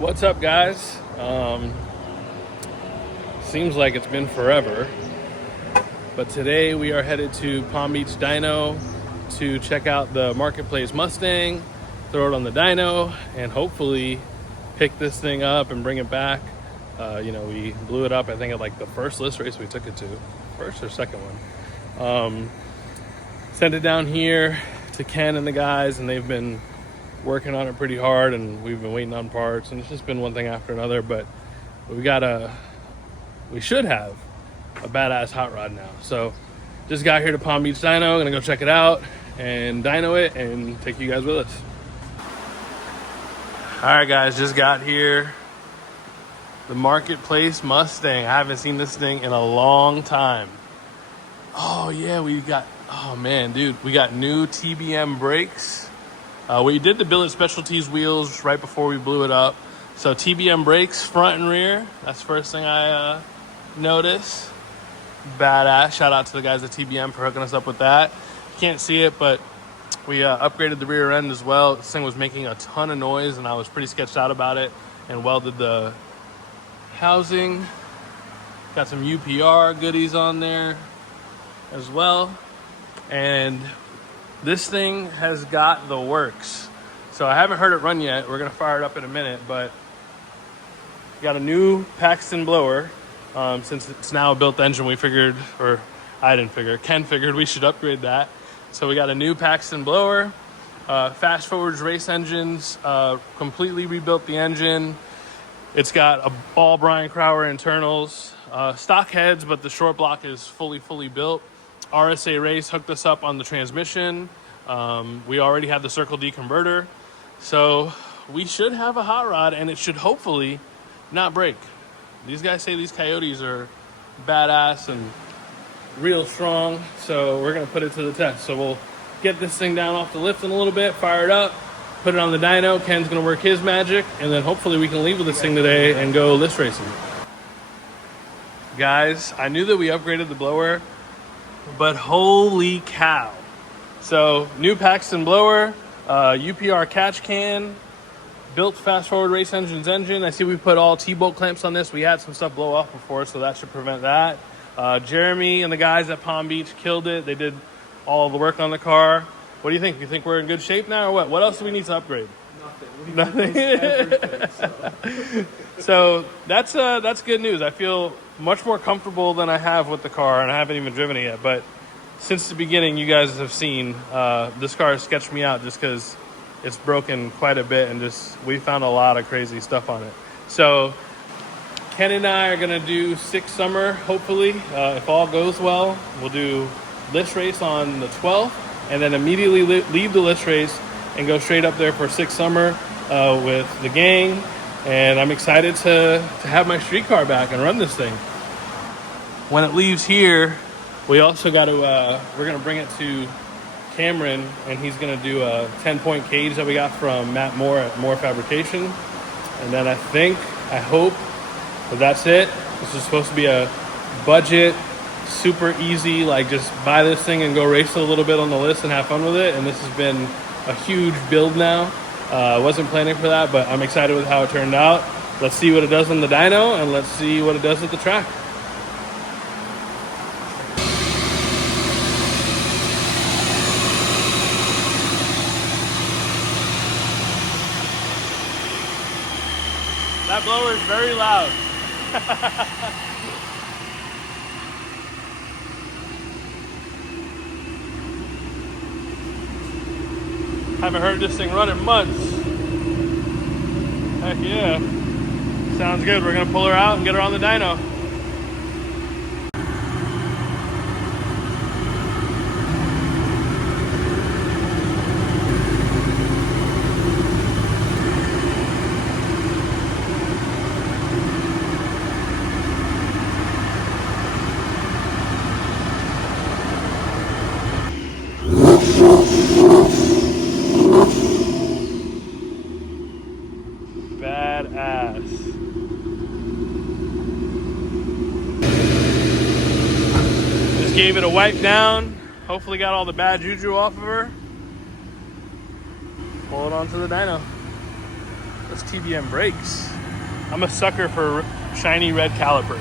What's up, guys? Seems like it's been forever, but today we are headed to Palm Beach Dyno to check out the Marketplace Mustang, throw it on the dyno, and hopefully pick this thing up and bring it back. We blew it up, I think, at like the first list race we took it to, first or second one. Sent it down here to Ken and the guys, and they've been working on it pretty hard, and we've been waiting on parts, and it's just been one thing after another. But we should have a badass hot rod now. So just got here to Palm Beach Dyno, gonna go check it out and dyno it and take you guys with us. All right, guys, just got here. The Marketplace Mustang. I haven't seen this thing in a long time. Oh yeah, we got new TBM brakes. We did the Billet Specialties wheels right before we blew it up. So TBM brakes, front and rear. That's the first thing I noticed. Badass. Shout out to the guys at TBM for hooking us up with that. You can't see it, but we upgraded the rear end as well. This thing was making a ton of noise, and I was pretty sketched out about it, and welded the housing. Got some UPR goodies on there as well. And this thing has got the works. So I haven't heard it run yet. We're gonna fire it up in a minute, but got a new Paxton blower. Since it's now a built engine, we figured, or I didn't figure, Ken figured we should upgrade that. So we got a new Paxton blower, Fast Forward's race engines, completely rebuilt the engine. It's got all Brian Crower internals, stock heads, but the short block is fully built. RSA Race hooked us up on the transmission. We already have the Circle D converter. So we should have a hot rod, and it should hopefully not break. These guys say these Coyotes are badass and real strong, so we're going to put it to the test. So we'll get this thing down off the lift in a little bit, fire it up, put it on the dyno. Ken's going to work his magic, and then hopefully we can leave with this thing today and go list racing. Guys, I knew that we upgraded the blower, but holy cow. So new Paxton blower, UPR catch can, built Fast Forward Race Engines engine. I see we put all T-bolt clamps on this. We had some stuff blow off before, so that should prevent that. Jeremy and the guys at Palm Beach killed it. They did all the work on the car. What do you think? You think we're in good shape now, or what? What else do we need to upgrade? Nothing. Everything, so that's good news. I feel much more comfortable than I have with the car, and I haven't even driven it yet. But since the beginning, you guys have seen this car has sketched me out just because it's broken quite a bit, and we found a lot of crazy stuff on it. So Ken and I are gonna do 6 Summer, hopefully. If all goes well, we'll do list race on the 12th, and then immediately leave the list race and go straight up there for 6 Summer with the gang. And I'm excited to have my street car back and run this thing. When it leaves here, we also got to, we're going to bring it to Cameron, and he's going to do a 10-point cage that we got from Matt Moore at Moore Fabrication. And then I hope that's it. This is supposed to be a budget, super easy, like just buy this thing and go race a little bit on the list and have fun with it. And this has been a huge build now. I wasn't planning for that, but I'm excited with how it turned out. Let's see what it does on the dyno, and let's see what it does at the track. That blower is very loud. Haven't heard this thing run in months. Heck yeah. Sounds good. We're gonna pull her out and get her on the dyno. Badass. Just gave it a wipe down. Hopefully got all the bad juju off of her. Pull it onto the dyno. Those TBM brakes. I'm a sucker for shiny red calipers.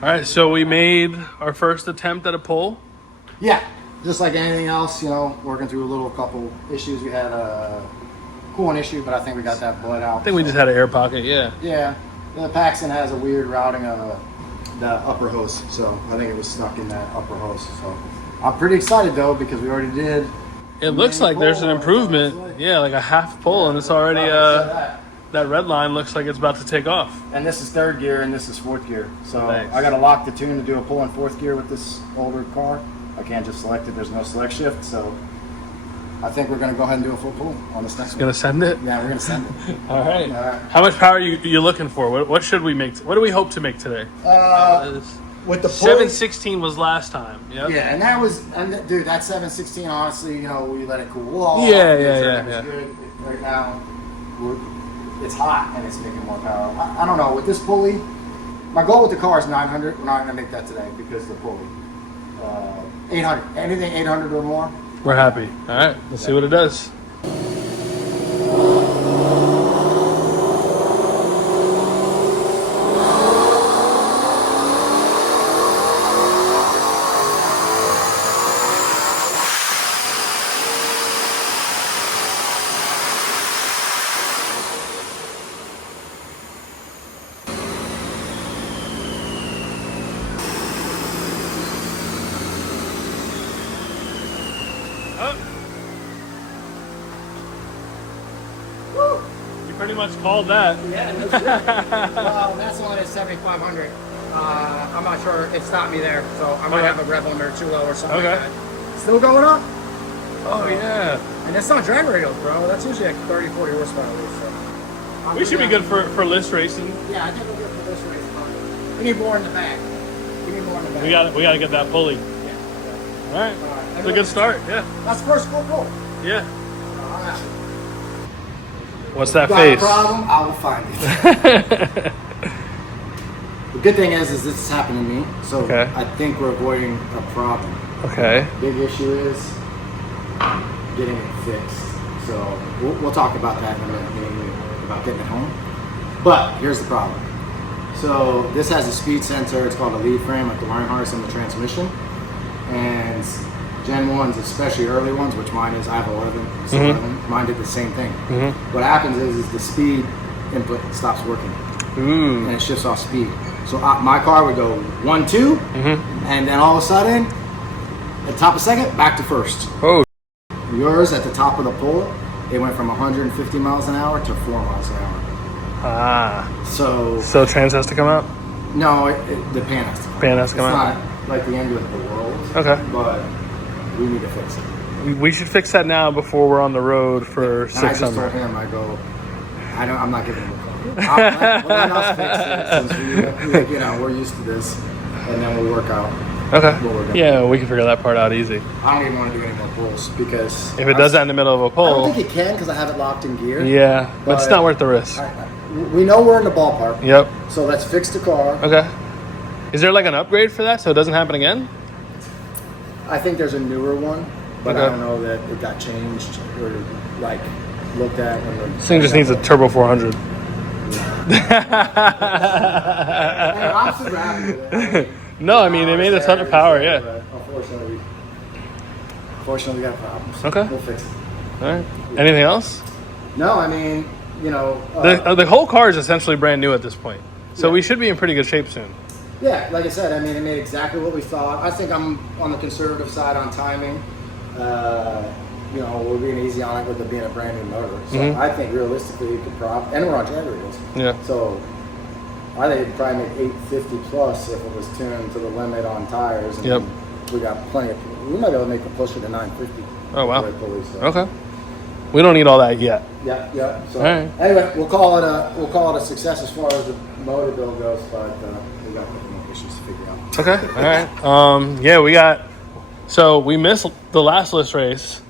All right, so we made our first attempt at a pull. Yeah, just like anything else, you know, working through a couple issues. We had a coolant issue, but I think we got that bled out. I think we just had an air pocket, yeah. Yeah, the Paxton has a weird routing of the upper hose, so I think it was stuck in that upper hose. So I'm pretty excited though because we already did. It looks like there's an improvement. Yeah, like a half pull, and it's already that red line looks like it's about to take off. And this is third gear, and this is fourth gear. So nice. I got to lock the tune to do a pull in fourth gear with this older car. I can't just select it. There's no select shift. So I think we're going to go ahead and do a full pull on this next one. Going to send it? Yeah, we're going to send it. All right. How much power are you looking for? What should we make? What do we hope to make today? With the 716 was last time. Yep. Yeah, and that was, dude, that 716, honestly, you know, we let it cool off. Yeah. Good. Right now, it's hot and it's making more power. I don't know, with this pulley, my goal with the car is 900. We're not going to make that today because of the pulley. 800. Anything 800 or more. We're happy. All right, let's see what it does. Pretty much called that. Yeah, no shit. Well, that's only at 7,500. I'm not sure. It stopped me there, so I might have a rev limiter too low or something like that. Still going up? Oh, yeah. And that's not drag radials, bro. That's usually like 30, 40 horsepower at least. So. We should be good for list racing. Yeah, I think we're good for list racing. We need more in the back. We got to get that pulley. Yeah. All right. It's a good start. Yeah. That's first full pull. Yeah. All right. What's that Got face? a problem? I will find it. The good thing is this has happened to me, so Okay. I think we're avoiding a problem. Okay. Big issue is getting it fixed. So we'll talk about that in a minute, maybe about getting it home. But here's the problem. So this has a speed sensor. It's called a lead frame, like the wiring harness in the transmission. And Gen 1s, especially early ones, which mine is, I have 11, it's 11. Mine did the same thing. What happens is the speed input stops working. And it shifts off speed. So my car would go 1, 2, and then all of a sudden, at the top of second, back to first. Oh. Yours at the top of the pole, it went from 150 miles an hour to 4 miles an hour. Ah. So trans has to come out? no, the pan has to come Pan has to come out? It's not like the end of the world. Okay. But we need to fix it. We should fix that now before we're on the road for And I 6 just summer. told him, I'm not giving him a call. Let us fix it since we're used to this, and then we'll work out. Okay. what we're gonna Yeah, we can figure that part out easy. I don't even want to do any more pulls because If it does that in the middle of a I don't pole, think it can because I have it locked in gear. yeah, but it's not worth the risk. We know we're in the ballpark. Yep. So let's fix the car. Okay. Is there like an upgrade for that so it doesn't happen again? I think there's a newer one, but I Okay. don't know that it got changed or like looked at when the This thing just needs a turbo 400. I'm super happy with it. No, I mean, it made a ton of power, yeah. But unfortunately, we got problems. Okay. We'll fix it. All right. Anything else? No, I mean, The whole car is essentially brand new at this point. So Yeah. we should be in pretty good shape soon. yeah, like I said, I mean, it made exactly what we thought. I think I'm on the conservative side on timing. We're being easy on it with it being a brand new motor. So I think realistically, you could and we're on drag rails. Yeah. So I think it'd probably make 850 plus if it was tuned to the limit on tires. And Yep. we got plenty of. We might be able to make it closer to 950. Oh, wow. With pulleys, so. Okay. We don't need all that yet. Yeah. So All right. anyway, we'll call it a success as far as the motor build goes, but we got a couple more issues to figure out. Okay. All right. So we missed the last list race,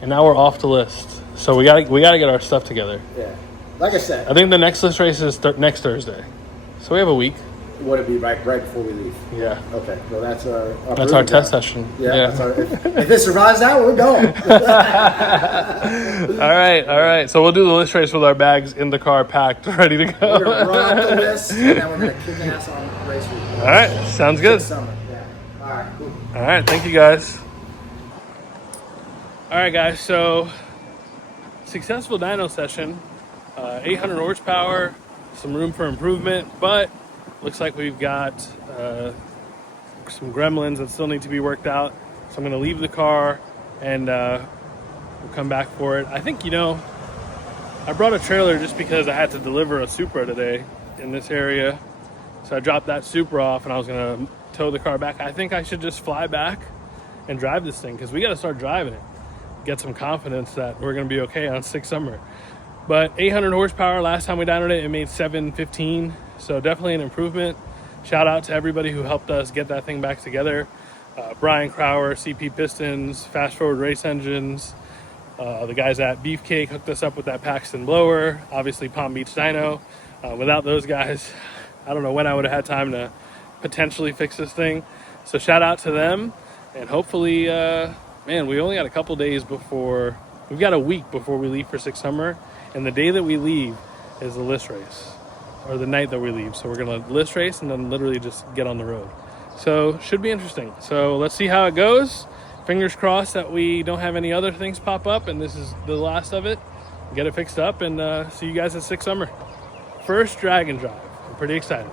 and now we're off the list. So we gotta get our stuff together. Yeah. Like I said, I think the next list race is next Thursday. So we have a week. would it be right before we leave? Yeah. Okay. Well, that's our That's our test session. Yeah. That's if it survives that, we're going. All right. So we'll do the list race with our bags in the car, packed, ready to go. We're gonna run up the list, and then we're gonna kick ass on race week. All right. Sounds good. This summer. Yeah. All right. Cool. All right. Thank you, guys. All right, guys. So successful dyno session. 800 horsepower. Some room for improvement, but looks like we've got some gremlins that still need to be worked out. So I'm going to leave the car and we'll come back for it. I think, I brought a trailer just because I had to deliver a Supra today in this area. So I dropped that Supra off and I was going to tow the car back. I think I should just fly back and drive this thing because we got to start driving it. Get some confidence that we're going to be okay on 6 summer. But 800 horsepower, last time we dynoed it made 715. So definitely an improvement. Shout out to everybody who helped us get that thing back together. Brian Crower, CP Pistons, Fast Forward Race Engines. The guys at Beefcake hooked us up with that Paxton blower. Obviously Palm Beach Dyno. Without those guys, I don't know when I would have had time to potentially fix this thing. So shout out to them. And hopefully, we only got a couple days before, we've got a week before we leave for 6 summer. And the day that we leave is the list race, or the night that we leave. So we're going to list race and then literally just get on the road. So should be interesting. So let's see how it goes. Fingers crossed that we don't have any other things pop up and this is the last of it. Get it fixed up and see you guys at 6 summer. First drag and drive. I'm pretty excited.